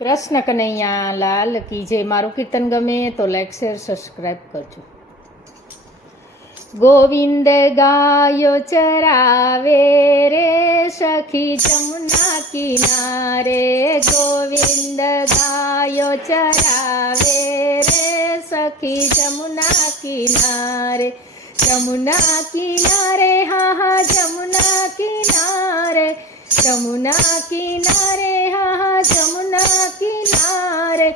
કૃષ્ણ કનૈયા લાલ કી જય. મારું કીર્તન ગમે તો લાઈક શેર સબસ્ક્રાઈબ કરજો. ગોવિંદ ગાયો ચરાવે રે સખી જમુના કિનારે. ગોવિંદ ગાયો ચરાવે રે સખી જમુના કિનારે. જમુના કિનારે હા હા જમુના કિનારે. જમુના કિનારે હા હા જમુના કિનારે.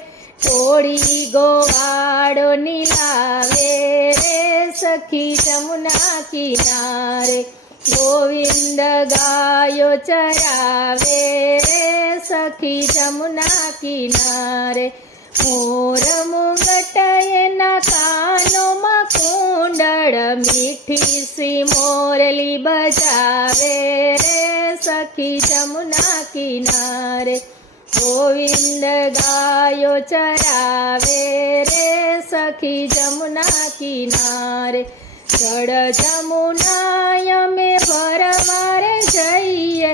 થોડી ગોવાળો નીલાવે રે સખી જમુના કિનારે. ગોવિંદ ગાયો ચરાવે રે સખી જમુના કિનારે. મોર મુંગટ એના કાનોમાં કુંડળ મીઠી સી મોરલી બજાવે રે સખી જમુના કિનારે. ગોવિંદ ગાયો ચરાવે રે સખી જમુના કિનારે. જળ જમુના અમે ભરવારે જઈએ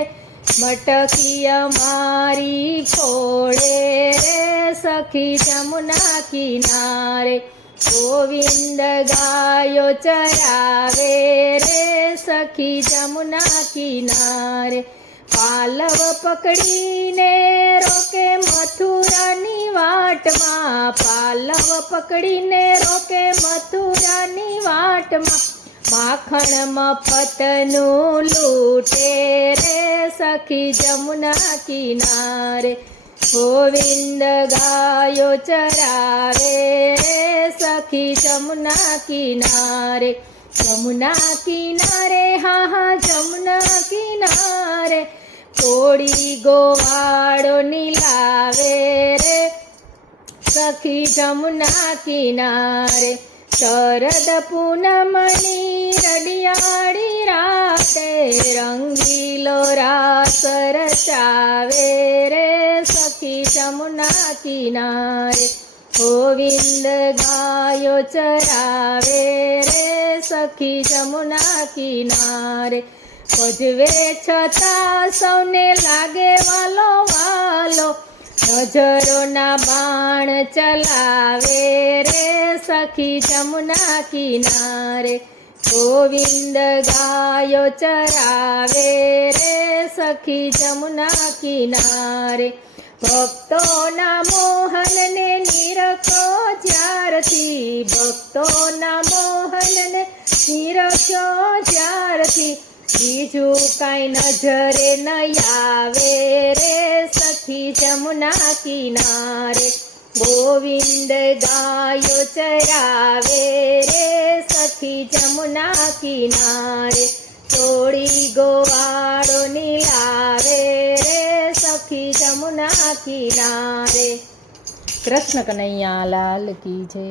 મટકી અમારી ફોડે રે સખી જમુના કિનારે. ગોવિંદ ગાયો ચરાવે રે સખી જમુના કિનારે. પાલવ પકડીને રોકે મથુરાની વાટમાં. પાલવ પકડીને રોકે મથુરાની વાટમાં. માખણ મફતનું લૂટે રે સખી જમુના કિનારે. ગોવિંદ ગાયો ચરાવે રે સખી જમુના કિનારે. જમુના કિનારે હા હા જમુના કિનારે. થોડી ગોવાળો નીલાવે રે સખી જમુના કિનારે. શરદ પૂનમની રડિયાળી રાતે રંગીલો રાસ રચાવે રે સખી જમુના કિનારે. ગોવિંદ ગાયો ચરાવે રે સખી જમુના કિનારે. ભજવે છતાં સૌને લાગે વાલો વાલો. નજરોના બાણ ચલાવે રે સખી જમુના કિનારે. ગોવિંદ ગાયો ચરાવે રે સખી જમુના કિનારે. ભક્તોના મોહનને નિરખો જ્યારથી. ભક્તોના મોહનને નિરખો જ્યારથી. બીજું કાંઈ નજરે ન આવે રે સખી જમુના કિનારે. ગોવિંદ ગાયો ચરાવે રે સખી જમુના કિનારે. થોડી ગોવાળો નીલાવે રે સખી જમુના કિનારે. કૃષ્ણ કનૈયા લાલ કી જય.